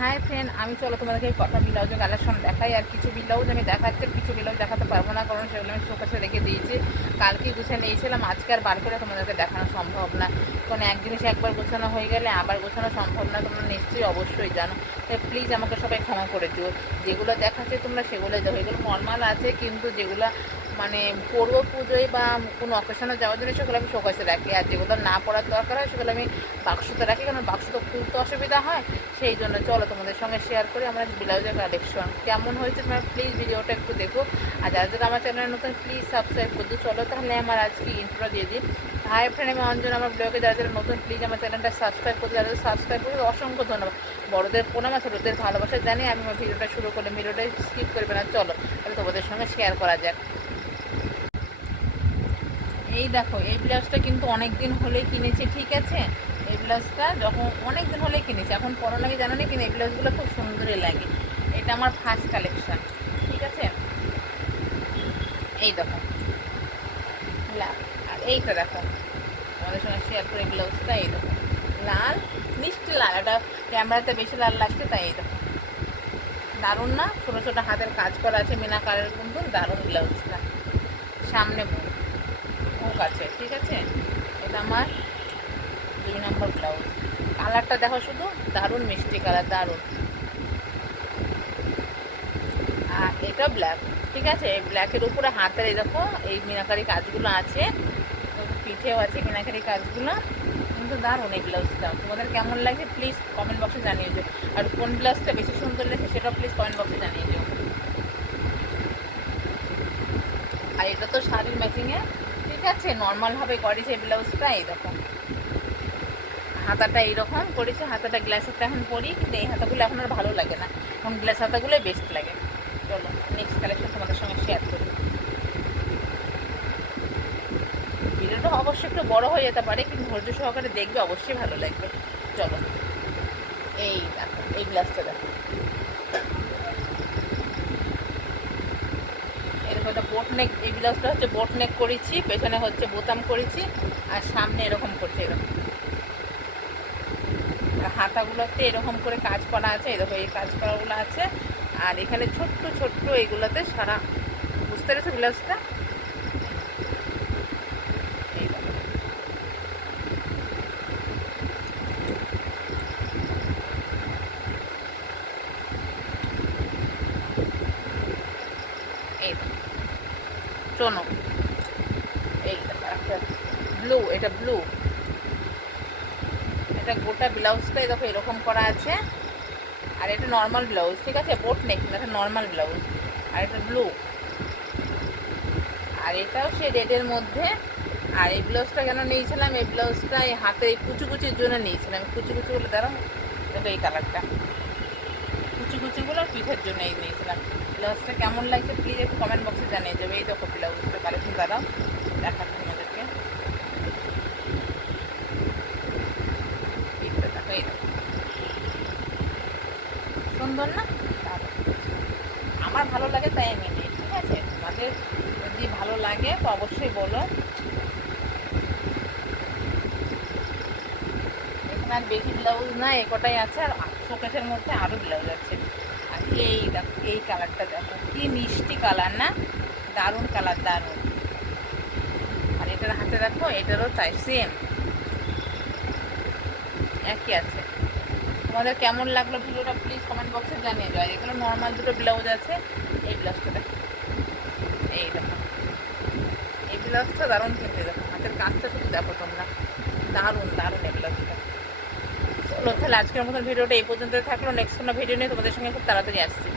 Hi friend, আমি চলো তোমাদেরকে কটা ব্লাউজের কালেকশন দেখাই। আর কিছু ব্লাউজ আমি দেখাচ্ছি কিছু ব্লাউজ দেখাতে পারব না, কারণ সেগুলো আমি শোকাসে রেখে দিয়েছি। কালকে গুছিয়ে নিয়েছিলাম, আজকে আর বার করে তোমাদেরকে দেখানো সম্ভব না। কারণ এক জিনিস একবার গোছানো হয়ে গেলে আবার গোছানো সম্ভব না, তোমরা নিশ্চয়ই অবশ্যই জানো। তাই প্লিজ আমাকে সবাই ক্ষমা করে দিও। যেগুলো দেখাচ্ছে তোমরা সেগুলোই দেখো। এগুলো নর্মাল আছে, কিন্তু যেগুলো মানে পড়ব পুজোয় বা কোনো অকেশনে যাওয়ার জন্য সেগুলো আমি শোকাসে রাখি। আর যেগুলো না পড়ার দরকার হয়, সেগুলো আমি বাক্সতে রাখি, কারণ বাক্স তো খুলতে অসুবিধা হয়, সেই জন্য চলো তোমাদের সঙ্গে শেয়ার করি আমার ব্লাউজের কালেকশন কেমন হয়েছে তোমরা প্লিজ ভিডিওটা একটু দেখো। আর যারা যারা আমার চ্যানেল নতুন প্লিজ সাবস্ক্রাইব করতে চলো তাহলে আমার আজকে ইন্ট্রোটা দিয়ে দিই। হাই ফ্রেন্ড আমি অঞ্জন আমার ব্লগে যারা যারা নতুন প্লিজ আমার চ্যানেলটা সাবস্ক্রাইব করতে যারা সাবস্ক্রাইব করে অসংখ্য ধন্যবাদ। বড়দের প্রণাম আর ছোটোদের ভালোবাসা জানি। আমি আমার ভিডিওটা শুরু করলে ভিডিওটা স্কিপ করবে না। চলো, তাহলে তোমাদের সঙ্গে শেয়ার করা যাক। এই দেখো, এই ব্লাউজটা কিন্তু অনেক দিন হলেই কিনেছি, ঠিক আছে? ব্লাউজটা যখন অনেক দিন হলেই কিনেছি, এখন পরো লাগে জানো না কিন্তু এই ব্লাউজগুলো খুব সুন্দরই লাগে। এটা আমার ফার্স্ট কালেকশান ঠিক আছে? এই দেখো। লাল। আর এইটা দেখো। আমাদের সঙ্গে শেয়ার করে ব্লাউজটা এই দেখো। লাল, মিষ্টি লাল। এটা ক্যামেরাতে বেশি লাল লাগছে, তাই এই দেখো। দারুণ না? ছোটো ছোটো হাতের কাজ করা আছে মিনা কালারের কিন্তু দারুণ ব্লাউজটা সামনে হুক আছে, ঠিক আছে? এটা আমার দুই নম্বর ব্লাউজ কালারটা দেখো শুধু, দারুণ মিষ্টি কালার দারুণ। আর এটা ব্ল্যাক ঠিক আছে? এই ব্ল্যাকের উপরে হাতের এই দেখো, এই মিনাকারি কাজগুলো আছে পিঠেও আছে মিনাকারি কাজগুলো। কিন্তু দারুণ এই ব্লাউজটা তোমাদের কেমন লাগে প্লিজ কমেন্ট বক্সে জানিয়ে দিও। আর কোন ব্লাউজটা বেশি সুন্দর লেগেছে সেটাও প্লিজ কমেন্ট বক্সে জানিয়ে দিও। আর এটা তো শাড়ির ম্যাচিংয়ে ঠিক আছে? নর্মালভাবে করেছে ব্লাউজটা এই দেখো। হাতাটা এইরকম করেছে, হাতাটা গ্লাসেরটা এখন পরি, কিন্তু এই হাতাগুলো এখন আর ভালো লাগে না। এখন গ্লাস হাতাগুলোই বেস্ট লাগে। চলো নেক্সট কালেকশন তোমাদের সঙ্গে শেয়ার করি। ভিডিওটা অবশ্যই একটু বড় হয়ে যেতে পারে, কিন্তু ধৈর্য সহকারে দেখবে, অবশ্যই ভালো লাগবে। চলো, এই এই গ্লাসটা দেখো। একটা বোট নেক এই ব্লাউজটা হচ্ছে বোট নেক করেছি, পেছনে হচ্ছে বোতাম করেছি, আর সামনে এরকম করছে, এরকম। আর হাতাগুলোতে এরকম করে কাজ করা আছে, এরকম এই কাজ করাগুলো আছে। আর এখানে ছোট্ট ছোট্ট এইগুলোতে সারা বুঝতে পেরেছ ব্লাউজটা এই এই ব্লু এটা ব্লু এটা গোটা ব্লাউজটাই দেখো এরকম করা আছে। আর এটা নর্মাল ব্লাউজ ঠিক আছে? বোট নেক না এটা নর্মাল ব্লাউজ আর এটা ব্লু আর এটাও সে রেডের মধ্যে। আর এই ব্লাউজটা কেন নিয়েছিলাম? এই ব্লাউজটা এই হাতে এই কুচু কুচির জন্য নিয়েছিলাম। কুচু কুচিগুলো দাঁড়াও, দেখো এই কালারটা কুচু কুচিগুলো পিঠের জন্য এই নিয়েছিলাম। ব্লাউজটা কেমন লাগছে প্লিজ একটু কমেন্ট বক্সে জানিয়ে যাবে। এই দেখো ব্লাউজটা কালেকশন দাঁড়াও দেখাচ্ছি তোমাদেরকে এইটা দেখো এই দেখো সুন্দর না। আমার ভালো লাগে তাই আমি নিই, ঠিক আছে? তোমাদের যদি ভালো লাগে তো অবশ্যই বলো। এখানে আর বেশি ব্লাউজ না, এ কটাই আছে, আর শোকেসের মধ্যে আরও ব্লাউজ আছে। আর এই দেখো, এই কালারটা দেখো, কি মিষ্টি কালার না? দারুণ কালার দারুণ। আর এটার হাতে দেখো, এটারও তাই সেম একই আছে। তোমাদের কেমন লাগল ভিডিওটা প্লিজ কমেন্ট বক্সে জানিয়ে যাও এগুলো নর্মাল দুটো ব্লাউজ আছে, এই ব্লাউজটা এই দেখো। এই ব্লাউজটা দারুণ কিন্তু দেখো। হাতের কাজটা শুধু দেখো তোমরা। দারুণ দারুণ এই ব্লাউজটা চলো, তাহলে আজকের মতন ভিডিওটা এই পর্যন্ত থাকল। নেক্সট কোনো ভিডিও নিয়ে তোমাদের সঙ্গে খুব তাড়াতাড়ি আসছি।